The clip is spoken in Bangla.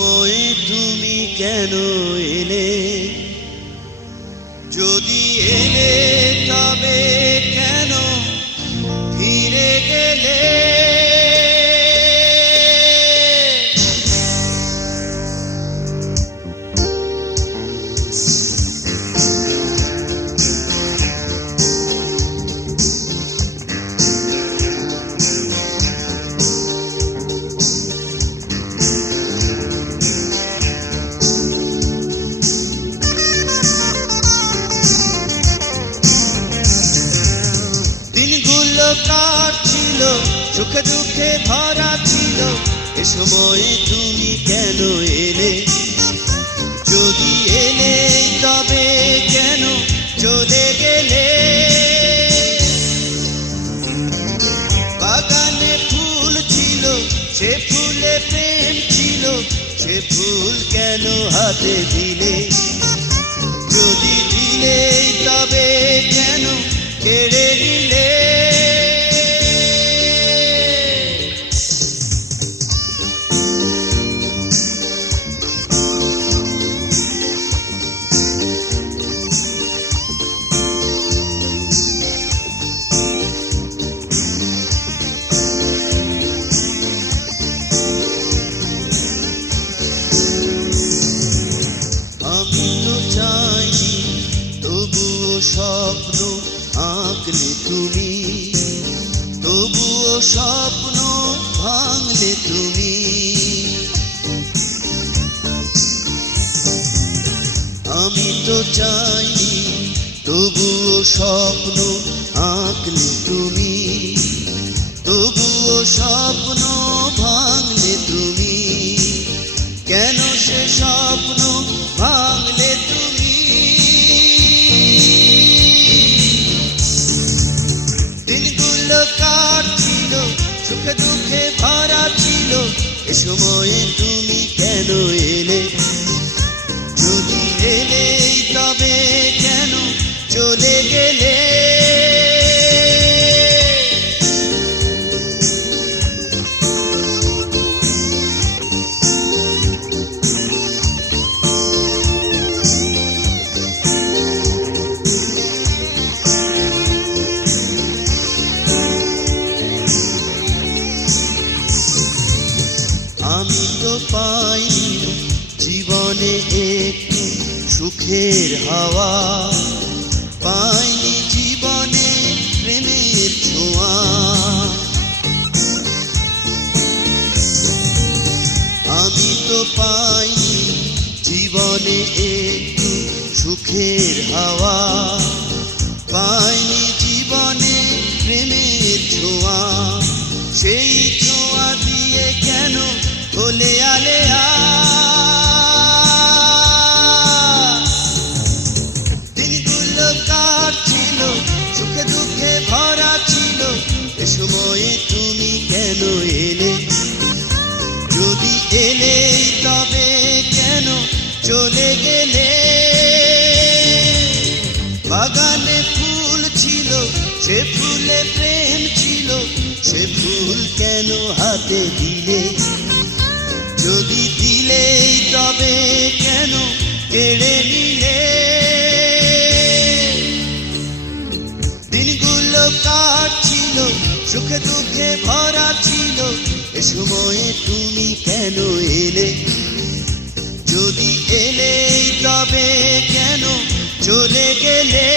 সময়ে তুমি কেন এলে? যদি এলে তবে কেন ফিরে গেলে? কাটছিল সুখে দুঃখে ভরা ছিল, এ সময়ে তুমি কেন এলে? যদি এলে তবে কেন চলে গেলে? বাগানে ফুল ছিল, সে ফুলে প্রেম ছিল, সে ফুল কেন হাতে দিলে? যদি দিলে তবে কেন কেড়ে নিলে? স্বপ্ন আঁকলে তুমি, তবুও স্বপ্ন ভাঙলে তুমি। আমি তো চাইনি তবুও স্বপ্ন আঁকলে তুমি, তবুও স্বপ্ন ভাঙলে তুমি। কেন সে স্বপ্ন ভাঙলে তুমি? কাটছিল সুখে দুঃখে ভরা ছিল, এ সময়ে তুমি কেন এলে? যদি এলে তবে কেন চলে গেলে? আমি তো পাইনি জীবনে একটু সুখের হাওয়া, পাইনি জীবনে প্রেমের ছোঁয়া। আমি তো পাইনি জীবনে একটু সুখের হাওয়া, পাইনি জীবনে প্রেমের ছোঁয়া। সেই ছোঁয়া দিয়ে কেন বলে আলে দিনগুলো কাটছিল সুখে দুঃখে ভরা ছিল, এ সময়ে তুমি কেন এলে? যদি এলে তবে কেন চলে গেলে? বাগানে ফুল ছিল, সে ফুলে প্রেম ছিল, সে ফুল কেন হাতে দিলে? যদি দিলে তবে কেন কেড়ে নিলে? দিনগুলো কাটছিল সুখে দুঃখে ভরা ছিল, এ সময়ে তুমি কেন এলে? যদি এলে তবে কেন চলে গেলে?